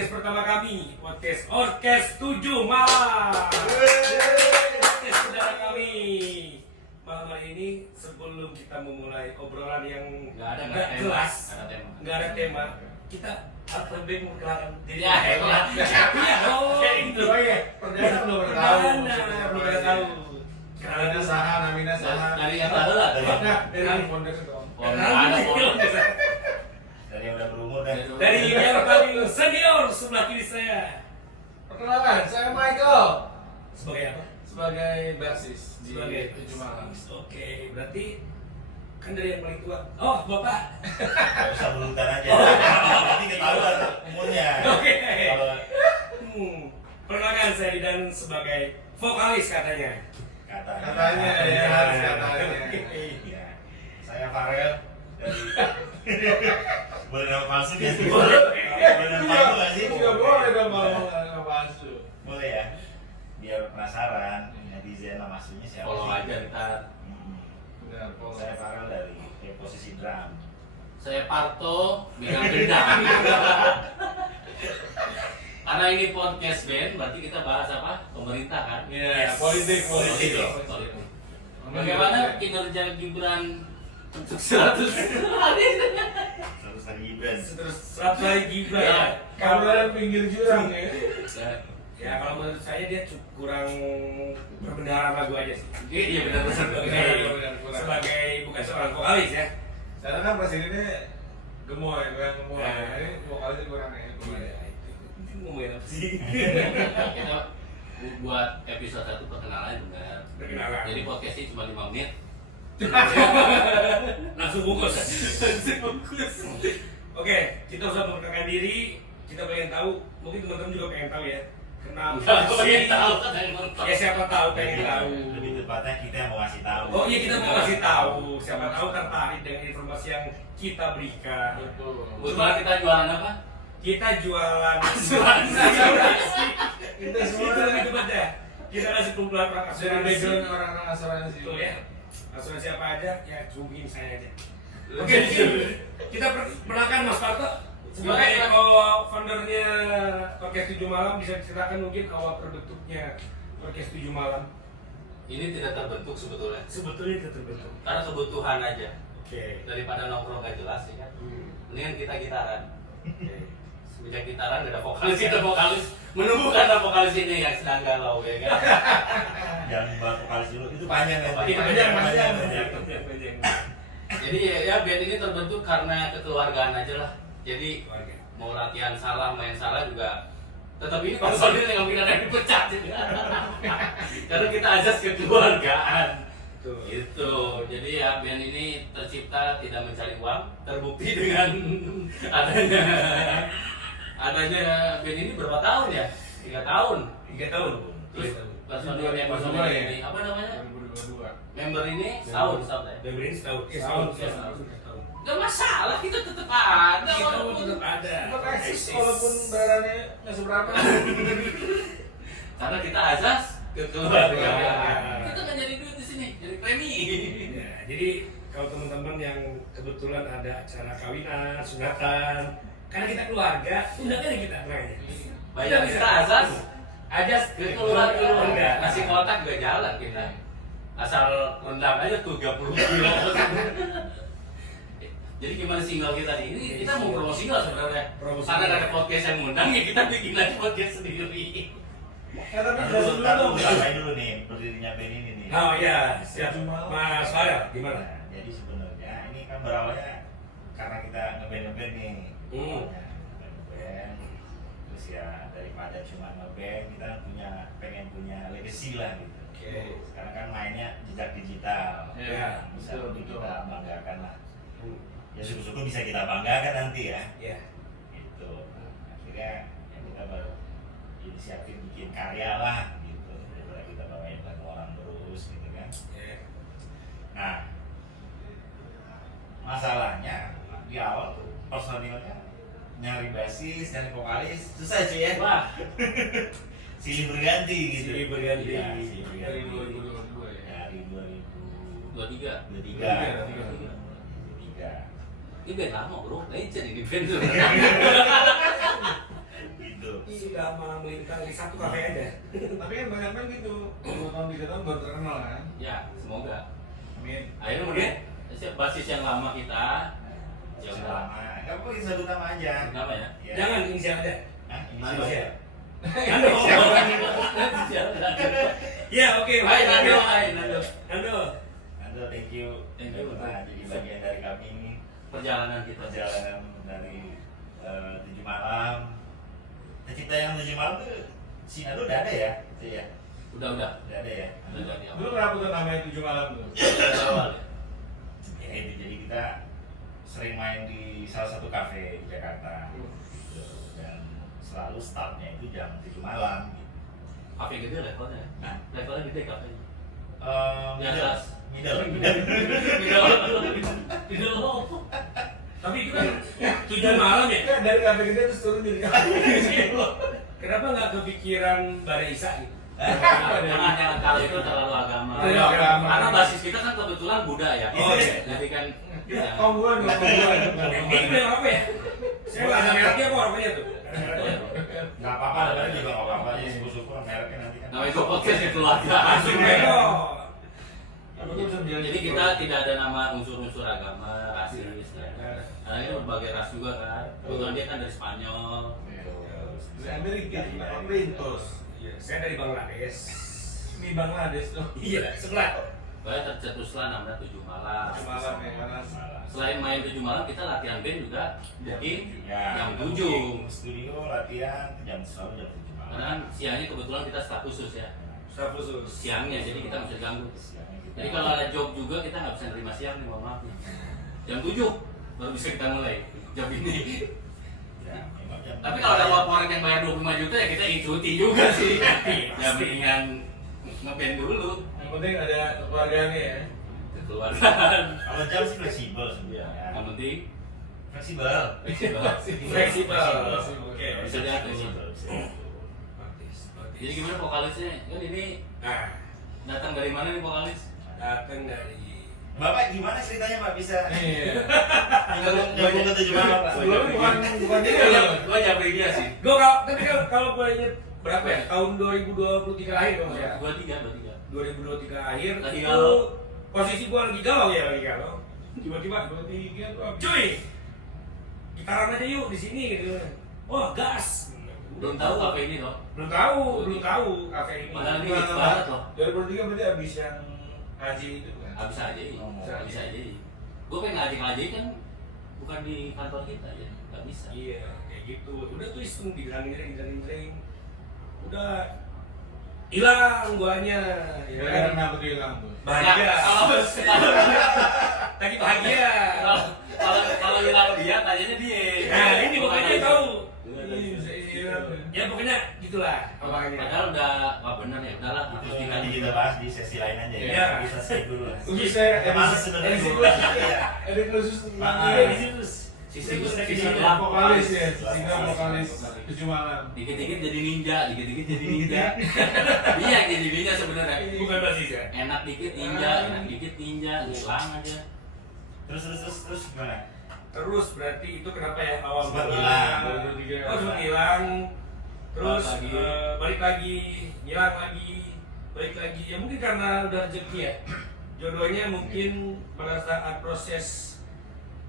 podcast pertama kami, podcast Orkes 7 Malam. Podcast saudara kami. Malam hari ini sebelum kita memulai obrolan yang nggak jelas, nggak ada tema, kita lebih memperkenalkan diri. Ya, hebat. Iya dong. Itu aja. Perdana belum tahu. Belum ada tahu. Namina saha, namina saha. Dari yang tahu lah. Dari pondok dong. Dari yang udah berumur kan. Dari yang paling senior sebelah kiri saya. Perkenalkan, saya Michael. Sebagai apa? Sebagai basis di Sebagai 7 Malam. Oke, berarti kan dari yang paling tua. Oh, Bapak. Gak usah berurutan aja. Nanti ketahuan umurnya. Oke. Kalau Perkenalkan saya Didan sebagai vokalis katanya. Katanya ya, harus katanya. Ya. Saya Farel dari boleh nama palsu ya? Boleh. Boleh nama palsu nggak sih? Tidak boleh dong kalau nggak palsu. Boleh ya. Biar penasaran netizen nama aslinya siapa Follow sih? aja ntar. Benar, Paul. Saya Farel dari posisi drum. Saya Parto, megang gendang. Karena ini podcast band, berarti kita bahas apa? Pemerintah kan? Iya, politik. Politik. Bagaimana kinerja Gibran untuk 100 hari? Terus hari Gibran. Terus 100 hari Gibran. Ya. Kamu dari pinggir jurang ya. Ya kalau menurut saya dia kurang berbendaharaan lagu aja sih. Iya benar. Sebagai bukan seorang vokalis ya. Sekarang kan presidennya gemoy, bukan gemoy. Ya. Ini vokalnya kurang ya. Itu ngomongin apa sih? Kita buat episode 1 perkenalan benar. Perkenalan. Jadi podcast ini cuma 5 menit. Langsung bungkus. Oke, kita usah memperkenalkan diri. Kita pengen tahu, mungkin teman-teman juga pengen tahu ya. Kenapa Pengen sih? tahu kan yang nonton. Ya siapa tahu pengen tahu. Lebih tepatnya kita yang mau ngasih tahu. Oh iya kita mau kasih tahu. Siapa tahu tertarik dengan informasi yang kita berikan. Kebetulan kita jualan apa? Kita jualan Asuransi. Kita Itu semua lebih tepatnya. Kita kasih kumpulan orang dari asuransi. background orang-orang asuransi. Betul ya. Asuransi apa aja? Ya hubungin saya aja. Oke, kita perkenalkan Mas Parto sebagai co-foundernya Orkes 7 Malam, bisa diceritakan mungkin awal terbentuknya Orkes 7 Malam. Ini tidak terbentuk sebetulnya. Sebetulnya itu terbentuk. Karena kebutuhan aja. Oke. Daripada nongkrong gak jelas ya kan. Mendingan kita gitaran. Oke. Semenjak gitaran ada vokalis menumbuhkan vokalis ini yang sedang galau ya kan. Jangan bahas vokalis dulu. Itu panjang ya. Iya, Panjang. Jadi ya band ini terbentuk karena kekeluargaan aja lah. Jadi Keluarga. mau latihan salah, main salah juga tetap ini personil yang mungkin ada yang dipecat karena kita azas kekeluargaan Betul. gitu. Jadi ya band ini tercipta tidak mencari uang, terbukti dengan adanya band ini berapa tahun ya? 3 tahun. 3 tahun. Terus personil ini apa namanya? 2022. Member ini setahun ya? Beberin setahun. Setahun. Gak masalah, kita tetap ada Kita walaupun tetap ada. Tetap eksis walaupun darahnya nggak seberapa. karena kita azas kekeluargaan. Kekeluargaan. Kita nggak nyari duit di sini, nyari premi. Ya, jadi kalau teman-teman yang kebetulan ada acara kawinan, sunatan, karena kita keluarga, undangnya kita namanya. Bayar kita azas keluarga. nasi kotak gak jalan kita. Asal rendang aja tuh 30 kilo. Jadi gimana single kita nih? Ini kita mau promosi nggak sebenarnya? Promosi. Karena ada podcast yang ngundang ya kita bikin aja podcast sendiri. Ya tapi Lalu jelasin dulu dong. mulai dulu nih berdirinya band ini nih. Oh iya, siap. Mas Farel, gimana? Nah, jadi sebenarnya ini kan berawalnya karena kita ngeband nih. Awalnya ngeband, terus ya daripada cuma ngeband kita pengen punya legacy lah gitu. Oke. Sekarang kan mainnya jejak digital. Iya, Bisa betul, lebih betul. kita banggakan lah. Ya syukur-syukur bisa kita banggakan nanti ya. Ya. Gitu. Akhirnya ya kita baru inisiatif bikin karya lah gitu. Daripada kita bawain lagu orang terus gitu kan. Ya. Nah, masalahnya di awal tuh personilnya nyari basis, nyari vokalis susah cuy ya. Wah, Silih berganti gitu. Silih berganti. Iya, silih Dari berganti. 2022 ya. Dari 23. 2023. Ini band lama bro, legend ini band tuh. nggak malah melintang di satu kafe aja. Tapi kan banyak kan gitu, 2 tahun 3 tahun baru terkenal kan. Ya, semoga. Amin. Akhirnya Kemudian? basis yang lama kita ya Sudah udah lama. Enggak apa kita sebut nama aja. kenapa ya? Ya. Jangan inisial aja. Hah, ini Nando. siapa? Nando. Ya oke. Hai Nando, baik. hai Nando. Nando. Nando, thank you. Thank you. Nah, jadi bagian dari kami ini Perjalanan kita. perjalanan dari 7 malam. Tercipta yang 7 malam tuh si Nando udah ada ya? Itu ya? Udah. Udah ada ya? Udah di Dulu awal. kenapa tuh namanya 7 malam tuh? Dari awal ya. Ya itu jadi kita sering main di salah satu kafe di Jakarta. Gitu. Dan selalu startnya itu jam 7 malam gitu. Kafe gede levelnya. Hah? Levelnya gede kafenya. Di Middle, atas. middle. Middle. Tapi itu kan 7 malam ya. Kan dari kafe gede terus turun jadi kafe. Kenapa nggak kepikiran Balai Isa gitu? Jangan kalau itu terlalu agama. Terlalu agama. Karena basis kita kan kebetulan Buddha ya. Oh, iya. Jadi kan ya. Kongguan. Ini yang apa ya? Saya nggak ada mereknya kok orangnya tuh. Nggak apa-apa, sebenarnya juga nggak apa-apa. Ya syukur-syukur mereknya nanti kan. Namanya itu podcast itu keluarga. Langsung beko. Jadi kita tidak ada nama unsur-unsur agama, rasis. Karena ini berbagai ras juga kan. Kebetulan dia kan dari Spanyol. Dari Amerika, Pintos. Iya, saya dari Bangladesh. Ini Bangladesh tuh. Iya, sebelah. Pokoknya tercetuslah namanya 7 malam. 7 malam ya, karena Selain main 7 malam, kita latihan band juga jadi Ya, jam 7. studio latihan selalu jam 7 malam. Karena kan siangnya kebetulan kita staff khusus ya. Staf khusus. Siangnya, jadi kita nggak bisa ganggu. Siangnya kita- Jadi kalau ada job juga kita nggak bisa nerima siang nih, mohon maaf nih. Jam 7 baru bisa kita mulai job ini. Ya, memang jam- Tapi kalau ada korporat yang bayar 25 juta ya kita ikuti juga sih. Ya mendingan ngeband dulu. yang penting ada keluarganya ya. Kekeluargaan. Kalau jam sih fleksibel sebenarnya. Yang penting Fleksibel. Fleksibel. Oke. Bisa diatur. Fleksibel. Jadi gimana vokalisnya? Kan ini Nah, datang dari mana nih vokalis? datang dari Bapak gimana ceritanya Pak bisa Iya. gabung ke 7 malam Pak? Sebelumnya bukan ini loh. Gua jabri dia sih. gue tapi kalau boleh ingat berapa ya? Tahun 2023 akhir dong ya. 23. 2023 akhir Lagi itu galau. posisi gue lagi galau ya, lagi galau. Tiba-tiba 23 tuh habis. cuy, gitaran aja yuk di sini gitu. Oh, gas. Belum tahu kafe ini loh. Belum tahu kafe ini. Padahal ini hits banget loh. 2023 berarti habis yang haji itu kan. Habis aja, habis aja. Gue pengen ngajak kan bukan di kantor kita ya, nggak bisa. Iya, kayak gitu. Udah tuh iseng digandeng. Udah hilang guanya. Ya Karena kan? kenapa tuh hilang tuh? Bahagia. Nah, kalau Tadi bahagia. kalau hilang dia, tanyanya dia. Nah, ini pokoknya tahu. Iya, bisa hilang. Ya pokoknya gitulah pokoknya. Padahal udah, wah bener ya, udahlah. Itu nanti kita bahas di sesi lain aja ya. Iya. Bisa skip dulu. Bisa Males sebenarnya. Iya. edit khusus Ah, Iya, di situ. Sisi Sisi gelap. vokalis ya, single vokalis 7 malam. Dikit-dikit jadi ninja, dikit-dikit jadi ninja. Iya, jadi ninja sebenarnya. Bukan basis ya. Enak dikit ninja, enak dikit ninja, hilang aja. Terus gimana? Terus berarti itu kenapa ya awal Sempat mula? hilang. Oh, sempat hilang. Terus Balik lagi. balik lagi, hilang lagi, balik lagi. Ya mungkin karena udah rezeki ya. Jodohnya mungkin pada saat proses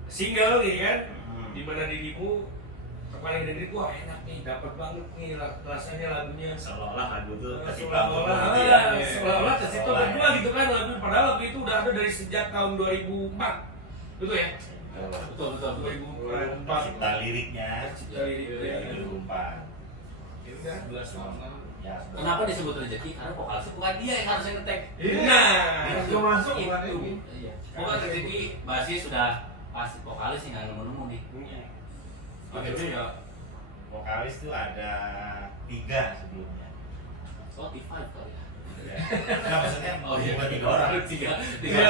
single nih kan, dimana dirimu terpaling dari diriku, wah enak nih, dapat banget nih rasanya lagunya. Seolah-olah lagu tuh Seolah-olah ke situ berdua gitu kan lagu, padahal lagu itu udah ada dari sejak tahun 2004, betul ya? Betul. 2004. Cipta liriknya Dari dari 2004. itu kan 11 malam. Ya, Kenapa disebut rezeki? Karena vokalisnya bukan dia yang harusnya ngetek. Nah, Itu masuk bukan Itu. ini. Iya. Bukan rezeki, basis sudah pasti vokalis yang nggak nemu-nemu nih. Oke, itu ya vokalis tuh ada 3 sebelumnya. Spotify kali ya. Ya. Nah, maksudnya Oh iya, bukan 3 orang. Tiga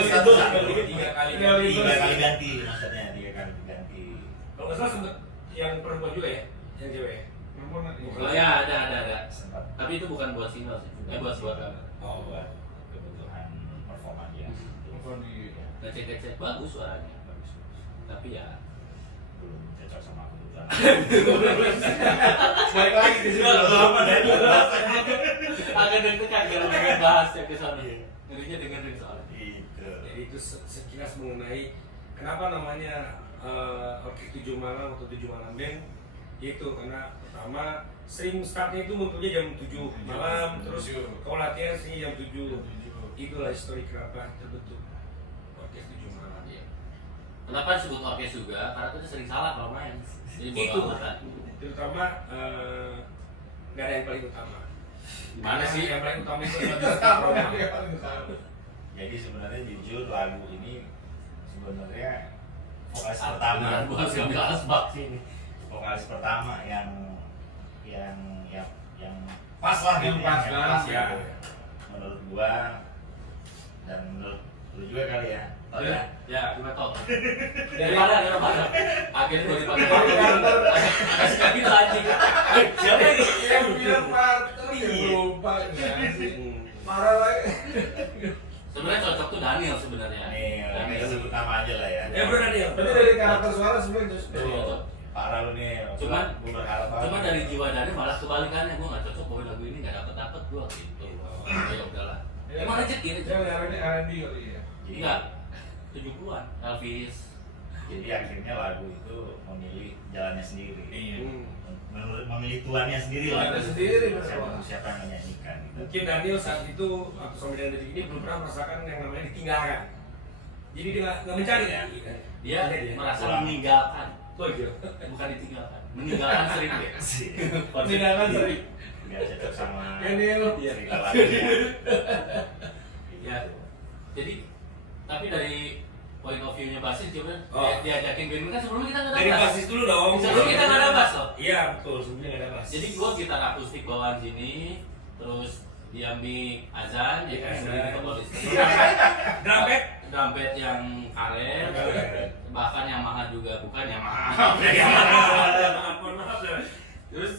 Satu. tiga kali. Tiga 3 kali ganti maksudnya 3 kali ganti. Kalau nggak salah sempet yang perempuan juga ya, yang cewek. Perempuan nanti. Oh ya, ada. Sempat Tapi itu bukan buat single sih. Buat Oh, buat kebutuhan performa dia. Perempuan di ngecek bagus suaranya. Tapi ya Belum cocok sama kebutuhan. balik lagi ke situ. bahas ya ke sana. Ngerinya dengerin soalnya. Gitu. Jadi itu sekilas mengenai kenapa namanya Orkes 7 Malam atau 7 Malam Band. Itu karena pertama sering startnya itu munculnya jam 7 malam, terus kau latihan sih jam 7. Itulah histori kenapa terbentuk Orkes 7 Malam. Iya. Kenapa disebut orkes juga? Karena kita sering salah kalau main. Jadi Itu bodo amat. terutama nggak ada yang paling utama. Gimana sih? Yang paling utama itu adalah Jadi sebenarnya jujur lagu ini sebenarnya vokalis pertama. Bukan ngambil asbak sih ini. Vokalis pertama yang pas lah Yang gitu, pas yang lah, pas ya. gitu. Menurut gua dan menurut lu juga kali ya. Tau ya? Ya, gimana tau? Dari mana? Akhirnya gue dipakai kasih kaki tuh anjing. Siapa ini? Yang bilang partner ya lupa ya sih. Marah lagi. Sebenarnya cocok tuh Daniel sebenarnya. Nih, kita sebut nama aja lah ya. Bro Daniel. Tapi dari karakter suara sebenarnya Tuh, justru. cocok. Parah lu nih. Cuman gua berharap banget. Cuma dari jiwa Daniel malah kebalikannya, gue nggak cocok bawain lagu ini, nggak dapet gue gitu. Ya udahlah. Emang rezeki ini. Dia lihat ini R&B kali ya. Jadi, Enggak. 70-an. Elvis. jadi akhirnya lagu itu memilih jalannya sendiri. Iya. Menurut memilih tuannya sendiri Tuannya lah. sendiri, Siapa yang menyanyikan gitu. Mungkin Daniel saat itu atau sampai dengan detik ini belum pernah merasakan yang namanya ditinggalkan. Jadi dia nggak mencari ya. Dia merasa Pulang. meninggalkan, Oh gitu. bukan ditinggalkan. Meninggalkan sering deh. Meninggalkan sering. Nggak cocok sama Daniel. cerita lagunya. Ya. Jadi tapi dari point of view-nya Basis coba diajakin band kan sebelumnya kita nggak ada Dari bass. basis dulu dong. Sebelum kita nggak ada bass loh. Iya betul, sebelumnya nggak ada bass. Jadi gua gitar akustik bawaan sini, terus dia mic azan, ya kan Azan. sendiri kita bawa di sini. Drumpet. Drumpet yang karet, bahkan Yamaha juga bukan Yamaha. Mohon maaf ya. Terus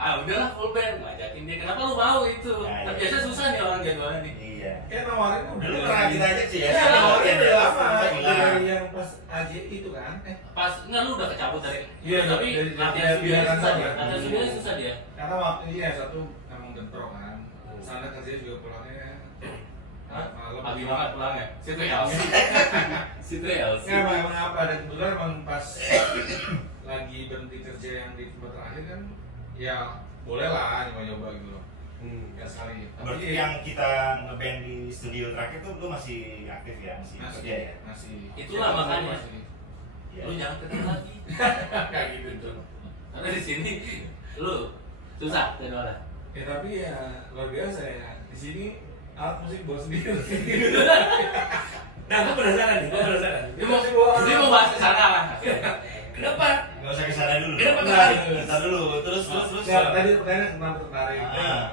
udahlah full band, ngajakin dia. Kenapa lu mau itu? Ya, Kan ya. biasa susah nih orang jadwalnya nih. Iya. Kayak nawarin udah Dulu pernah kita ajak sih ya. Ya, nawarin udah lama. Gila. Dari yang pas AJI itu kan. Pas enggak lu udah kecabut dari. Iya, tapi dari- latihan dari studio biaran susah saja. dia. Latihan studio susah dia. Karena waktu iya satu emang bentrok kan. Sana kan dia juga pulangnya malam. Pagi banget pulangnya. Situ LC. Situ LC. Ya emang apa dan kebetulan emang pas lagi berhenti kerja yang di tempat terakhir kan ya boleh lah nyoba gitu loh. Ya sekali. Berarti yang kita ngeband di studio terakhir tuh lu masih aktif ya, masih kerja ya? masih. Itulah makanya. Masih. Iya. Lu jangan kerja lagi. Kayak gitu tuh. Karena di sini lu susah jadwalnya. Ya tapi ya luar biasa ya. Di sini alat musik bawa sendiri. Nah, gue penasaran nih, gue penasaran. Dia mau bahas ke sana lah. Kenapa? Nggak usah kesana dulu. Kenapa Nah, tertarik? kita dulu, terus. Ya, tadi pertanyaan kenapa tertarik? Ah.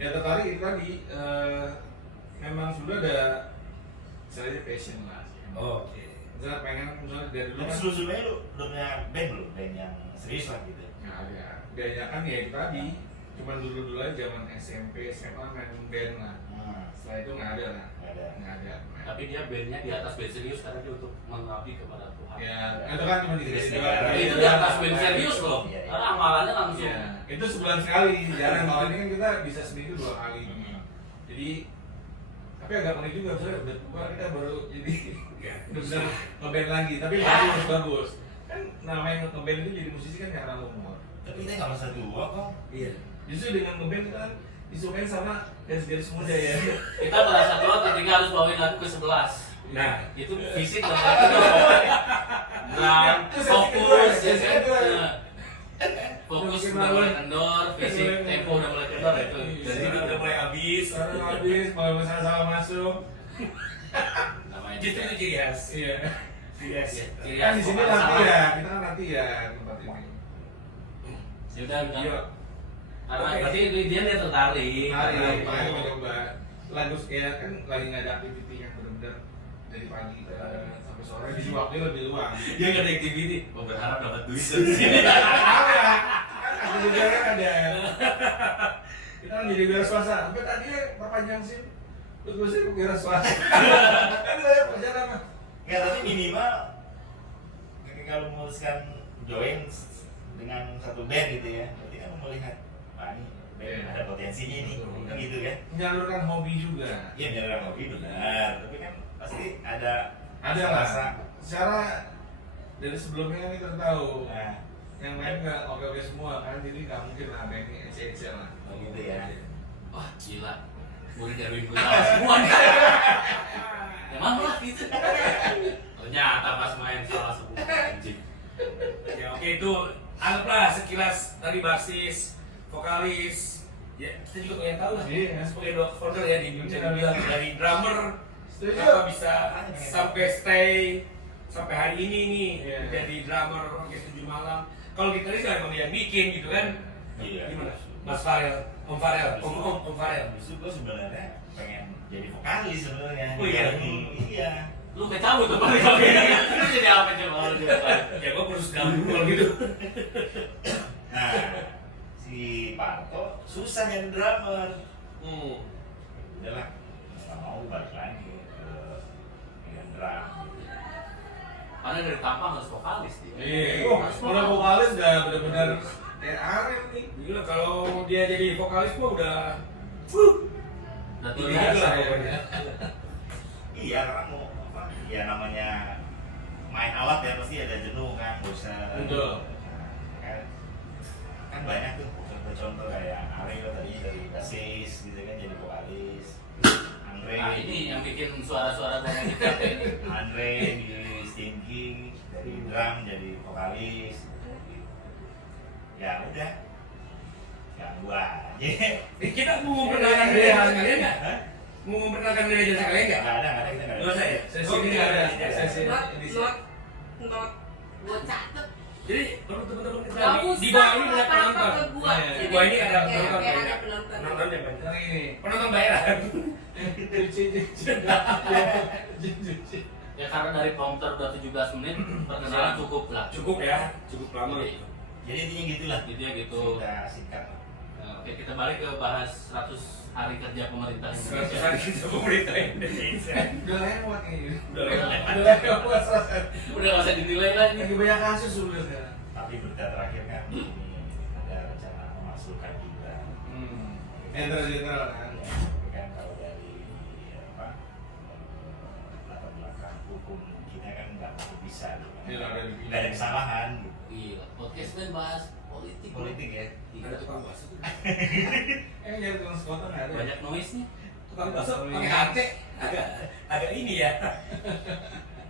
Ya tertarik itu tadi memang sudah ada misalnya passion lah. Oke. Misalnya pengen misalnya dari dulu Tapi kan sebelumnya lu udah punya band belum? Band yang serius lah gitu. nggak ada. Gaya kan ya itu tadi cuman dulu aja zaman SMP SMA main band lah. Setelah itu nggak ada lah. Nggak ada. Tapi dia bandnya di atas band serius karena dia untuk mengabdi kepada Tuhan. Ya itu kan cuma di Serius gereja. negara. Itu di atas band serius loh. Iya, iya. Karena amalannya langsung. Iya, itu sebulan sekali. Jarang kalau ini kan kita bisa seminggu 2 kali. Jadi tapi agak unik juga misalnya udah tua kita baru jadi benar ngeband lagi tapi bagus kan namanya ngeband itu jadi musisi kan karena umur Tapi kita nggak masa tua kok. Iya. justru dengan ngeband kita kan disukain sama garis-garis muda ya Kita merasa tua ketika harus bawain lagu ke 11. Nah, Itu fisik dan lagi drum, fokus, ya kan? Nah, fokus udah mulai kendor, fisik, tempo udah mulai kendor itu. dari situ udah mulai habis. sekarang habis kalau misalnya salah masuk Namanya Justru itu ciri khas. iya Ciri khas. Ciri kan khas di sini vokal nanti sama. ya kita kan nanti ya tempat ini Sudah, iya karena Oke. berarti dia tertarik. hari makanya mau coba lagu ya kan lagi nggak ada aktiviti yang benar-benar dari pagi sampai sore di waktunya lebih luang Dia nggak ada activity. Gua berharap dapat duit dari sini. ada kan juga kan ada kita kan jadi wira swasta sampai tadi ya perpanjang SIM terus gue sih wira swasta kan saya perjalanan mah Nggak, tapi minimal ketika lu memutuskan join dengan satu band gitu ya, berarti kan lu melihat, wah ini ada potensinya nih, kan gitu kan? Menyalurkan hobi juga. Iya menyalurkan hobi benar, tapi kan pasti ada Lah. rasa. Secara dari sebelumnya kan kita tahu Nah, yang main nggak oke semua kan, jadi nggak mungkin lah main ini ece lah. oh gitu ya. Wah gila, murid Erwin Gunawan semua nih. Emang lah gitu. Ternyata pas main salah semua anjing. Ya oke, itu anggaplah sekilas dari basis, vokalis. Ya kita juga pengen tahu lah. Iya. Sebagai dua founder ya di Indonesia dibilang dari drummer Setuju. kenapa bisa sampai stay sampai hari ini nih Iya. jadi drummer Orkes 7 Malam. Kalau gitaris kan emang yang bikin gitu kan. Iya. Gimana? Mas Farel, Om Farel, Om Farel. Justru gue sebenarnya pengen jadi vokalis sebenarnya. Oh iya? Iya. Lu kecabut tuh paling kali ini. Lu jadi apa coba kalau dia Ya gua perlu sedang kalau gitu. Nah, si Parto susah jadi drummer. Udahlah, nggak mau balik lagi ke dengan drum. Karena dari tampang harus vokalis dia. Iya. Kalau vokalis udah benar-benar kayak Arif nih. Gila kalau dia jadi vokalis mah udah Udah Luar tinggi biasa lah pokoknya. Iya, karena mau apa? Ya namanya main alat ya pasti ada jenuh kan, bosan. Betul. Kan banyak tuh contoh-contoh kayak Ariel tadi dari basis gitu kan jadi vokalis. Andre, Nah ini yang bikin suara-suara gua kita ini. Andre di Stinky dari drum jadi vokalis. Ya udah, yang gua aja. kita mau memperkenalkan diri sekalian nggak? Hah? Mau memperkenalkan diri aja sekalian nggak? Nggak ada kita nggak ada. Nggak usah ya? Sesi ini nggak ada. Sesi Not, ini. not, gue catet. Jadi perlu teman-teman kita Gak di usah bawah ini banyak apa-apa penonton. ke gua. Iya, Di bawah ini ada Oke, penonton oke, ada banyak. penonton. Penonton yang banyak. Yang ini. Penonton bayaran. Ya karena dari prompter udah 17 menit, perkenalan cukup lah. Cukup ya, cukup lama. Jadi intinya gitulah. Gitu ya gitu. Kita singkat. Nah, oke kita balik ke bahas 100 hari kerja pemerintah 100 Indonesia. hari kita pemerintah Indonesia. Udah lewat ini. Udah lewat. Udah lewat selesai. Udah gak usah dinilai lah ini. Lagi banyak kasus dulu sekarang. Tapi berita terakhir kan ini ada rencana memasukkan juga. Jenderal kan. Tapi kan kalau dari apa latar belakang hukum kita kan nggak bisa gitu. Iya, Nggak ada kesalahan gitu. Gila, podcast kan bahas politik. Politik ya. Ada tukang bakso. Jadi tukang sekoteng nggak ada. Banyak noise nih. Tukang bakso pakai hati. Agak ini ya.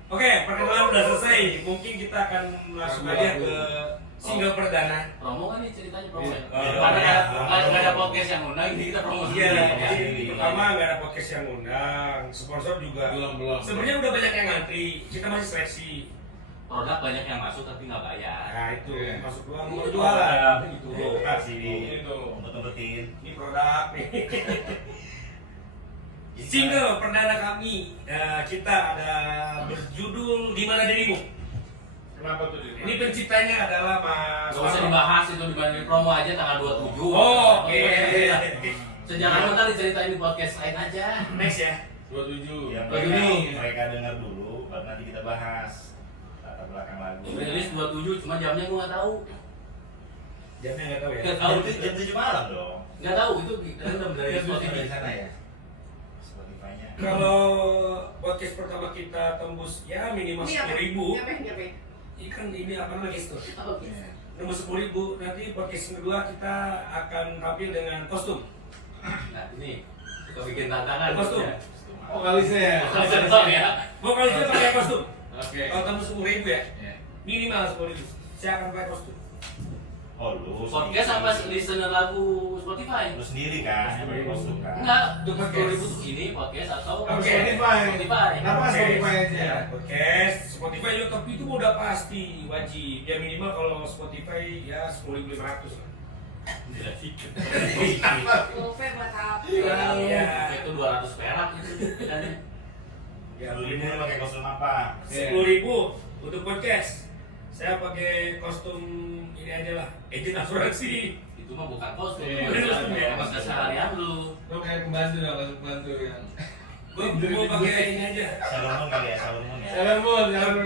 Oke, perkenalan udah selesai. Mungkin kita akan langsung aja ke single perdana. Promo kan nih ceritanya promo ya. Iya. Karena nggak ada podcast yang undang, jadi kita promo Iya, sendiri. jadi pertama nggak ada podcast yang undang, sponsor juga Belum. Sebenarnya udah banyak yang ngantri, kita masih seleksi. Produk banyak yang masuk tapi nggak bayar. Nah itu Iya. masuk doang Ini mau jualan. Itu Kasih Itu. umpet-umpetin. ini produk nih. Single perdana kami kita ada berjudul Di Mana Dirimu. Kenapa tuh? Ini penciptanya adalah Mas. Gak usah dibahas itu dibanding promo aja tanggal 27. Oh, oke. Sejarahnya kan diceritain di podcast lain aja. Next ya. 27. Ya, Ini. mereka dengar dulu, baru nanti kita bahas latar belakang lagu. Rilis 27, cuma jamnya gua nggak tahu. Jamnya nggak tahu ya. Nggak tahu. Jam 7 malam dong. Nggak tahu itu kita udah dari Iya, Spotify. di sana ya. Spotify-nya. Kalau podcast pertama kita tembus ya minimal Ini apa? 10.000. Apa? Ikan ini apa namanya itu? Oke. Tembus 10.000. Nanti podcast kedua kita akan tampil dengan kostum. Nah ini kita bikin tantangan. Kostum. ya. Vokalisnya ya. Kostum ya. Vokalisnya pakai kostum. Oke. Kalau tembus 10.000 ya, Iya. minimal 10.000. Saya akan pakai kostum. Oh, lu Podcast sama listener lagu Spotify. lu sendiri kan yang pakai kostum kan? Enggak, Itu untuk podcast. 10.000 tuh ini podcast atau Oke. Spotify. Kenapa Spotify aja? Podcast, Spotify, YouTube itu udah pasti wajib. Ya minimal kalau Spotify ya 10.500 lah. Gope buat apa? Iya. Itu 200 perak itu bedanya. Ya, Lu ini pakai kostum apa? 10.000 untuk podcast. Saya pakai kostum ini aja lah, agent asuransi. Itu mah bukan kostum, Iya, itu kostum ya. emang keseharian lu. Lo kayak pembantu dong, langsung pembantu yang. Gue pakai ini aja. Salomon kali ya, Salomon ya. Salmon.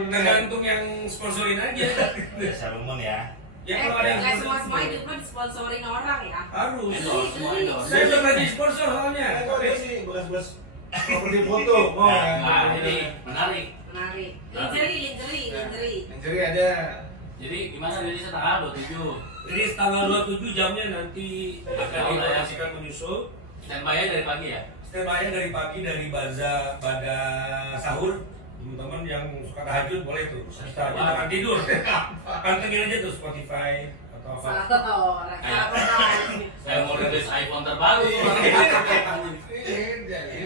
Tergantung yang sponsorin aja. Salomon ya. Ya kalau ada yang nggak semua hidup mah disponsorin orang ya. harus. Endorse, semua endorse. Saya udah pernah di sponsor soalnya. Tapi sih bekas-bekas properti foto. Oh, Nah, ini menarik. Menarik. Lingerie. Mencari ada. Jadi gimana dari tanggal 27? Jadi tanggal 27 jamnya nanti akan Oh, ya. diinformasikan menyusul. Dan bayar dari pagi ya? Standby-nya dari pagi dari pada sahur. Teman-teman yang suka tahajud boleh tuh. Setelah itu jangan tidur. Pantengin aja tuh Spotify atau apa. Oh, Saya mau rilis iPhone terbaru.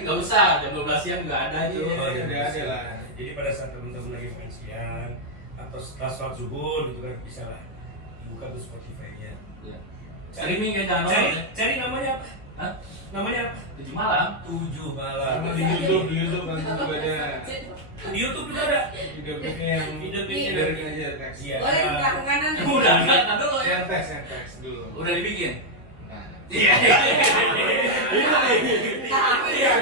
Nggak usah, jam 12 siang nggak ada itu. Oh, iya, Udah ada lah. Jadi pada saat teman-teman lagi makan siang atau setelah sholat subuh gitu kan bisa lah buka tuh Spotify-nya. Ya. Streaming ya jangan Cari, nonton ya. cari namanya apa? Hah? Namanya apa? 7 malam. 7 malam. Sama di YouTube nanti juga ada. Di YouTube juga ada. Video-video yang Video-video dari aja teks. Iya. Boleh di belakang kanan. Udah, nggak dulu ya. Yang teks dulu. Udah dibikin. Nah, Iya. Iya.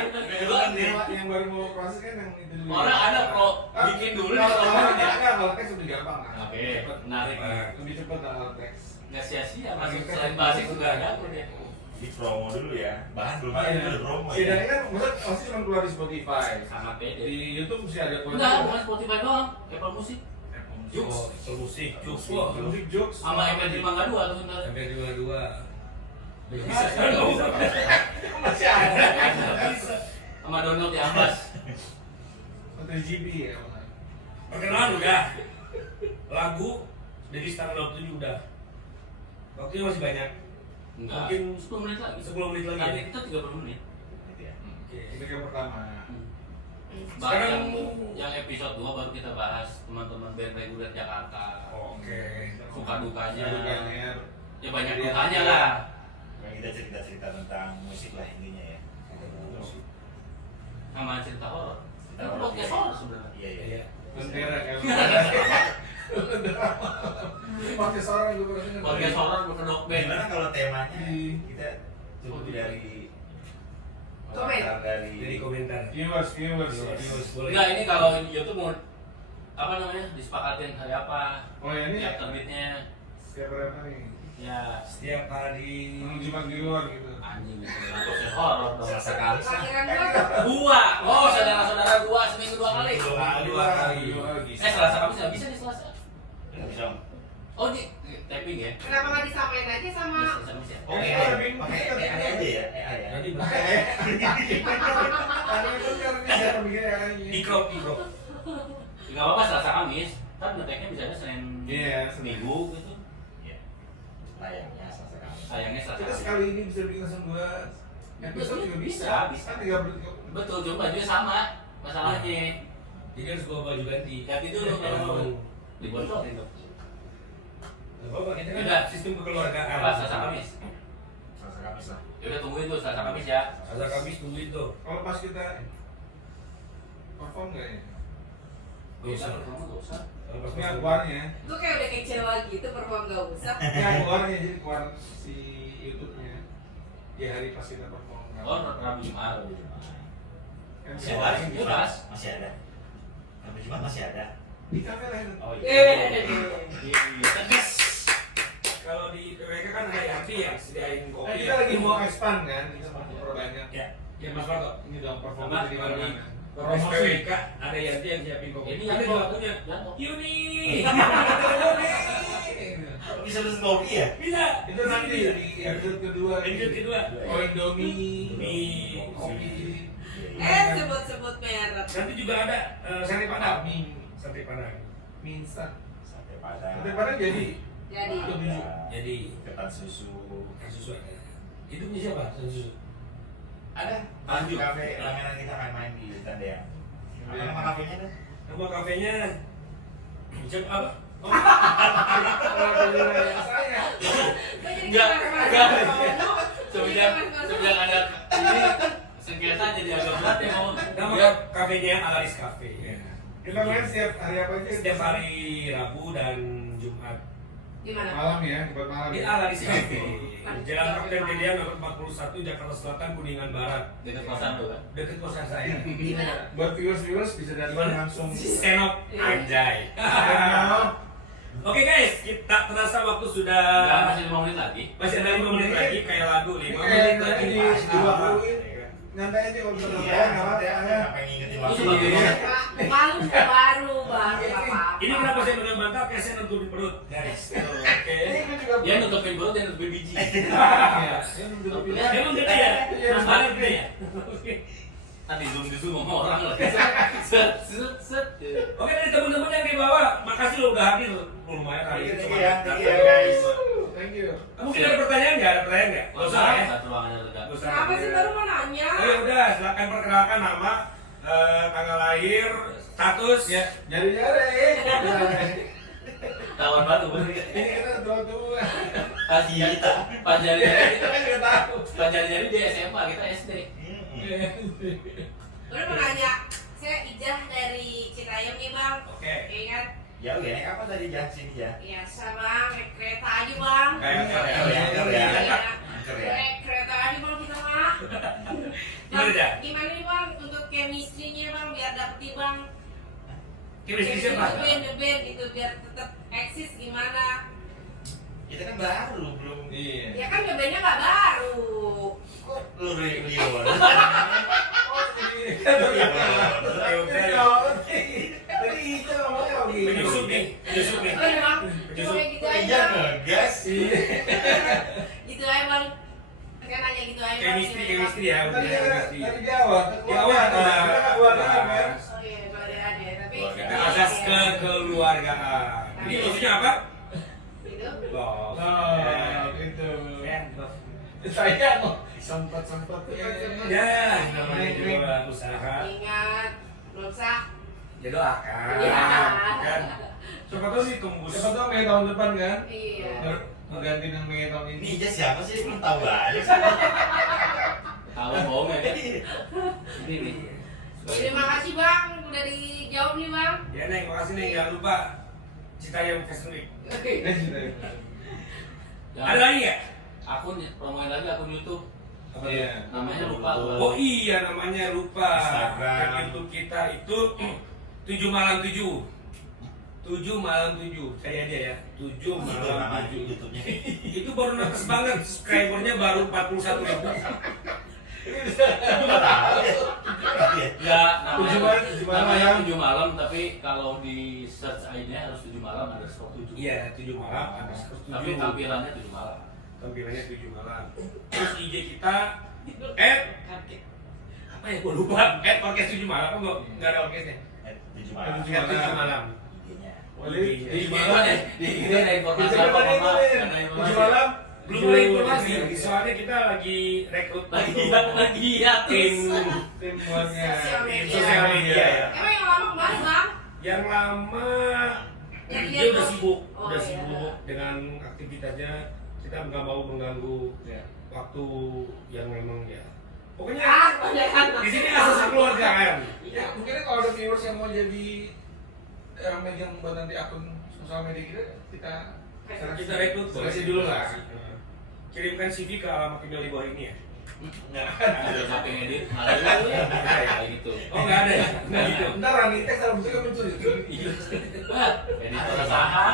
yang baru mau proses kan yang itu dulu. Orang ada pro bikin dulu nih Kalau kalau kalau teks lebih gampang kan. Oke, Cepet. menarik. Lebih cepat kalau teks. Nggak sia-sia, masih selain basic juga ada kok dia. Di promo dulu ya. Bahan belum ada udah promo Si ya. Dani kan masih cuma keluar di Spotify. Sangat pede. Di YouTube mesti ada keluar. Enggak, bukan Spotify doang, Apple Music Jux, musik, Jux, Musik jokes sama MP3 Mangga 2 tuh ntar. sampai dua. Bisa masih ada. Bisa. Sama download di Ambas. 1 GB ya. Perkenalan udah. Lagu dari tanggal 27 udah. Waktunya masih banyak. Enggak, Mungkin 10 menit lagi. 10 menit lagi. Target kita 30 menit. Gitu ya. Oke. Ini yang pertama. Bahkan Sekarang- yang episode 2 baru kita bahas teman-teman band reguler Jakarta. Oke. Suka dukanya. Dukanya. Ya banyak dukanya lah. Nah, kita cerita-cerita tentang musik lah intinya ya. Sama cerita horor. Cerita Itu horor, podcast iya. horor sebenarnya. Iya, iya. Iya. Lentera kayak pakai suara gue pernah dengar. Podcast horor berkedok band. Gimana kalau temanya Iya. kita cukup dari Komen. dari Jadi komentar. Viewers. Viewers boleh. Enggak, ini kalau YouTube mau apa namanya disepakatin hari apa? Oh ya ini Tiap terbitnya. setiap berapa nih? Ya Setiap hari Jumat di luar gitu. anjing itu podcast horor dong. Selasa Kamis. Panggilan gua. Gua, oh saudara-saudara gua seminggu 2 kali. Dua kali. Selasa Kamis nggak bisa di Selasa. Nggak bisa. Oh di taping ya? Kenapa nggak disamain aja sama Selasa Kamis ya? Oh, Eh, AI lebih pakai pintar. AI aja ya, AI ya. Jadi Ada itu kan siapa mikirnya di crop. Nggak apa-apa Selasa Kamis. Tapi ngeteknya bisa Senin Iya, Minggu gitu. Iya. Layaknya Selasa Kamis. Sayangnya Selasa Kita Kamis. sekali ini bisa bikin langsung 2 episode juga bisa. Bisa. Kan 3 Betul, cuma bajunya sama masalahnya. Jadi harus bawa baju ganti. Ganti dulu kalau mau. Dibocorin tuh. Gak apa-apa, kita kan Udah. sistem kekeluargaan. Apa Selasa Kamis? Selasa Kamis lah. Ya udah tungguin tuh Selasa Kamis ya. Selasa Kamis tungguin tuh. Kalau pas kita perform nggak ya? Gak usah. Nggak usah. Kalau pas Ini perform. keluarnya. lu kayak udah kecewa gitu perform gak usah. Ini keluarnya jadi keluar si YouTube-nya. Di hari pas kita perform. Oh, Rabu Jumat. Kan Masih bisa ada, lain, bisa. Bebas. masih ada. Tapi cuma masih ada. Di kafe lain. Oh Tegas. Kalau di PWK kan ada Yanti yang sediain kopi. Nah, kita lagi mau expand kan, kita mau perbanyak. Ya, ya Mas Marto. Ini dong perform Apa? di mana-mana. Promosi PWK ada Yanti yang siapin kopi. Ini Kita yang juga punya. Yanto. Yuni. bisa pesen kopi ya? Bisa. Itu nanti di episode kedua. Episode kedua. Oh Indomie, Mie. kopi. Sebut-sebut merek. Nanti juga ada sate padang. Mie, Sate padang. mie instan. Sate Padang. Sate padang jadi. Jadi Jadi ketan susu. susu ada. Itu punya siapa? Susu. Ada. Lanjut. Kafe langganan kita main-main di Tendean. Apa nama kafenya tuh? Nama kafenya siapa apa? Oh, Saya. Enggak. Semenjak ada ini sengketa jadi agak berat ya mau. nama kafenya Alaris Cafe. Ya. Kita main setiap hari apa aja? Setiap hari Rabu dan Jumat di mana? Malam ya, buat malam. di Alaris Cafe. Jalan Kapten Tendian nomor 41 Jakarta Selatan Kuningan Barat. Dekat kosan tuh kan. Dekat kosan saya. Di mana? Buat viewers bisa datang Gimana? langsung. Senop Anjay. Senop. Oke guys, kita terasa waktu sudah Enggak, masih 5 menit lagi. masih ada 5 menit lagi kayak lagu 5 Ini menit kayak lagi. di diwaktuin. Nyantai aja kalau bisa Iya, nggak apa-apa. apa yang ngingetin waktu? Lu Iya. Malu baru apa-apa. Ini kenapa saya pegang bantal? Kayak saya nutupin perut, guys. Oke. Ini kan juga Dia nutupin perut dan nutupin biji. Iya, ini nutupin. Emang gitu ya? Terus balik gitu ya? Oke. Tadi zoom sama orang lah. Set set set. Oke dari teman-teman yang di bawah, makasih lo udah hadir. Lumayan hari ini. Thank you ya guys. Thank you. Mungkin ada pertanyaan nggak? Ada pertanyaan nggak? Nggak usah ya. Satu ruangan lega. Nggak usah. Kenapa sih baru mau nanya? Oh ya udah, silakan perkenalkan nama, tanggal lahir, status. Ya, nyari-nyari. Kawan batu bener. Ini kita tua-tua. Iya. Pas nyari-nyari Kita kan nggak tahu. pas nyari-nyari di SMA, kita SD. Baru mau nanya. Saya Ijah dari Citayam nih bang. Oke. Iya kan? Ya udah naik apa tadi Jah sini ya? Biasa bang, naik kereta aja bang. Kayak Anchor ya, anchor ya. Iya. Anchor ya. Naik kereta aja bang kita mah. Gimana, Jah? Gimana nih bang untuk chemistry-nya bang biar dapet nih bang? Chemistry siapa? The band itu biar tetap eksis gimana? Kita kan baru belum. Iya. Ya kan the bandnya nggak baru. Kok lu Leon? Tadi itu ngomongnya begitu. Penyusup nih, penyusup nih. Oh iya bang, Penyusup. cuma gitu Iya aja. ngegas. Gitu aja bang. Saya nanya gitu aja. Bang. Chemistry ya, udah Tadi chemistry. tadi Jawa, Jawa, kita keluarga kan. Oh iya, ada tapi. Kita asas kekeluargaan. Ini maksudnya apa? Gitu. Love. Oh, gitu. Saya mau sempat-sempat Ya, namanya juga usaha. Ingat, belum sah. Ya doakan. Iya. Kan. Siapa tahu sih tembus. Siapa tahu Mei tahun depan kan? Iya. Mengganti yang Mei tahun ini. Ini Jah siapa sih? Belum tahu aja sih. Tahu bohong ya. Ini nih. Terima kasih bang, udah dijawab nih bang. Ya Neng, makasih Neng. Jangan lupa Citayam Fashion Week. Ada lagi nggak? Akun promoin lagi akun YouTube. Apa Iya. tuh? Namanya lupa gua. Oh iya, namanya lupa. Instagram. Dan YouTube kita itu 7 malam 7. 7 malam 7. Saya aja ya. 7 malam Nama 7. YouTube-nya. Itu baru netes banget. Subscribernya baru 41.000. Nggak tahu ya. Ya, Tujuh malam, namanya 7 malam, tapi kalau di search ID-nya harus 7 malam ada 7. Iya, 7 malam. Ada 7. Tapi tampilannya 7 malam. Tampilannya 7 malam. Terus IG kita apa ya? Gua lupa. Orkes 7 malam. Apa nggak ada orkesnya? 7 malam. 7 malam. IG-nya. Di IG ada, di IG ada informasi apa apa? Ada informasi. malam Belum ada informasi. Soalnya kita lagi rekrut Lagi ya tim timnya. tim sosial media ya. Emang yang lama kemana bang? Yang lama dia udah sibuk, Oh, udah iya. sibuk dengan aktivitasnya. Kita nggak mau mengganggu Ya. waktu yang memang ya. Pokoknya di sini asas keluargaan. Ya, mungkin kalau ada viewers yang mau jadi megang buat nanti akun sosial media kita Kita rekrut seleksi dulu lah. Kirimkan CV ke alamat email di bawah ini ya. Ada capek ngedit, malah kayak gitu. Oh nggak ada ya? Nggak gitu. Ntar running text dalam musik muncul itu. Editor saham.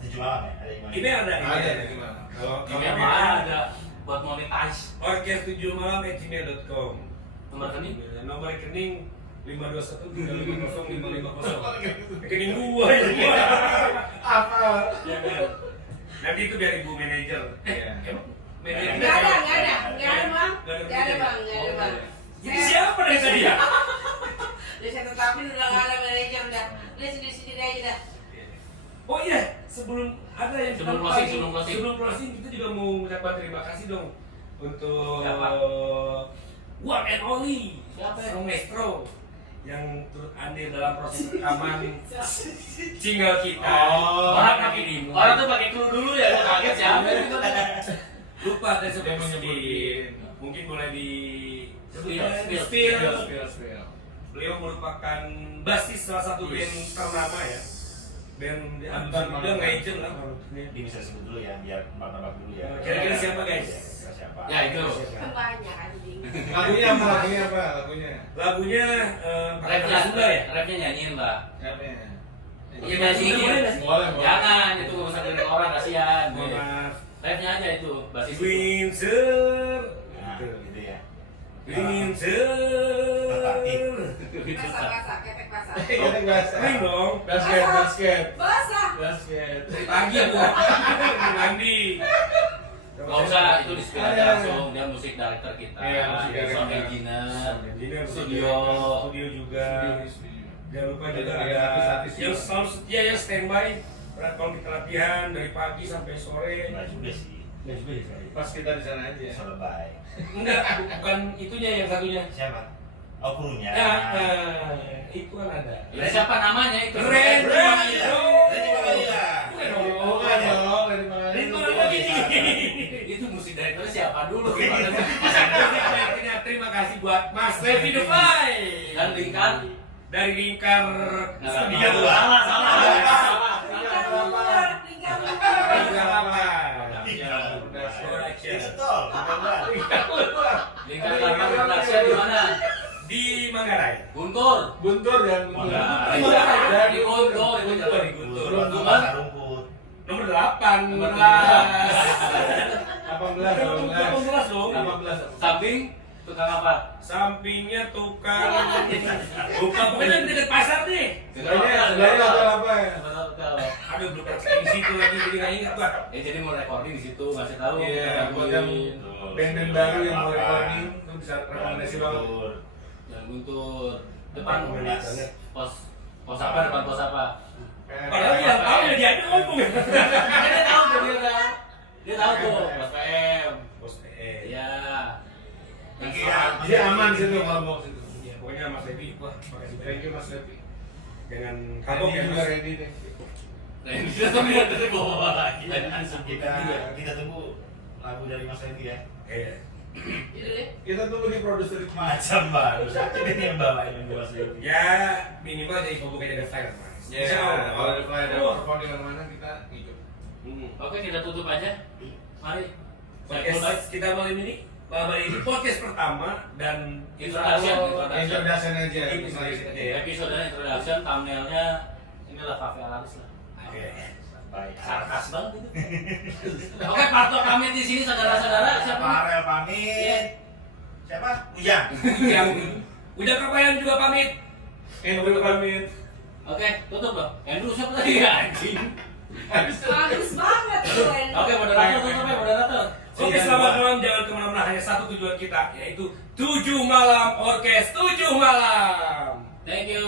7 malam ya? Ada yang mana? Ini ada. Ada, ini. gimana? Kalau Ini kalau apa ada buat monetize. orkes7malam@gmail.com. Nomor rekening? Nomor rekening 521350550. Rekening gua ya. Apa? Ya kan? Nanti itu biar ibu manajer. Iya. Manajer Nggak ada cewek. bang, nggak ada bang. Ini siapa dari tadi ya? Udah saya tetapin udah nggak ada manajer udah sendiri aja dah. Oh iya, sebelum ada yang Sebelum kita closing, lupa. sebelum closing. Sebelum closing kita juga mau mengucapkan terima kasih dong untuk Siapa? one and only Siapa ya? Sang Maestro yang turut andil dalam proses rekaman single kita. Orang pakai orang tuh pakai clue dulu ya, gua kaget siapa. Lupa tadi Dia sebelum menyebutin. mungkin boleh di Spill. Beliau merupakan basis salah satu band ternama ya. Band di Mantan, udah legend lah Ini bisa disebut dulu ya, biar nebak dulu ya. Kira-kira siapa, guys? Kira-kira siapa? Ya itu. Kan banyak anjing. Lagunya apa? Lagunya? Lagunya pakai bahasa Sunda ya? Rapnya nyanyiin lah. Rapnya. Iya nyanyiin. Boleh nggak sih? Boleh. Jangan, itu nggak usah lirik orang kasihan. Mohon maaf. Live-nya aja itu, basis itu. Windsor. Nah, gitu ya. Windsor. Basah, ketek basah. Ketek basah. Kering dong. Basket. Basah. Dari pagi aku mandi. Gak usah, itu di spill aja langsung. Dia musik director kita, Iya, musik director. sound engineer, Engineer, studio. studio juga. Jangan lupa juga Ada ada artis-artis yang juga. selalu setia ya standby. Kalau kita latihan dari pagi sampai sore. Enggak juga sih. Nggak juga ya, sorry. Pas kita di sana aja. Selebay. Enggak, bukan itunya yang satunya. Siapa? Oh, krunya. Ya, itu kan ada. Ya, siapa namanya itu? Ren Randy Pangalila. Bukan dong. Oh, kan dong, dari mana? Itu lagi Itu musik director siapa dulu? Terima kasih buat Mas Levi Devai Dan Lingkar. dari Lingkar Studio. Lingkar luar. Lingkar apa? Itu tol, bukan. Lingkar Production di mana? Di Manggarai. Guntur. Guntur dan Manggarai. Di Guntur, itu Guntur, di di Guntur. Guntur. Guntur. Pasar rumput. Nomor 8. Nomor 18 dong. 18. Samping tukang apa? Sampingnya tukang lupa pokoknya dekat pasar deh. Sebelahnya hotel apa ya? Aduh belum pernah di situ lagi jadi nggak ingat pak. Jadi mau recording di situ, ngasih tahu. Iya, buat yang band-band baru yang mau recording itu bisa rekomendasi banget. Jangan Guntur. Depan Belas. pos apa? Depan pos apa? Padahal dia tahu ya dia aja ngomong ya. Dia tahu tuh dia tahu tuh pos PM. Bos Iya. Jadi aman di situ kalau mau ke situ. ya pokoknya Mas Levi wah makasih Thank you banyak. Mas Levi. Jangan Kapok kapok ya juga Mas. Randy deh. Nah ini dia tuh lihat dari bawah lagi. Kita tunggu lagu dari Mas Levi ya. Judulnya? Kita tunggu di produser Macam baru. Ini yang bawain Mas Levi. Ya minimal jadi pokok kayak ada flyer Mas. Insya Allah. Kalau ada flyer Oh. perform di mana kita ikut. Oke kita tutup aja. Mari. Saya mulai. Podcast kita malam ini podcast pertama dan Introduction. Introduction aja. Introduction aja ya. Episode introduction, thumbnailnya inilah Cafe Alaris lah. Oke. Baik. Sarkas banget itu. Oke, partner kami di sini saudara-saudara siapa? Farel pamit. Siapa? Ujang. Yang udah Kapayan juga pamit. Andrew pamit. Oke, tutup dong. Andrew siapa tadi anjing? Bagus banget tuh. Oke, moderator tutup ya, moderator. Oke, selamat malam. Jangan kemana-mana. Hanya satu tujuan kita, yaitu 7 malam orkes 7 malam. Thank you.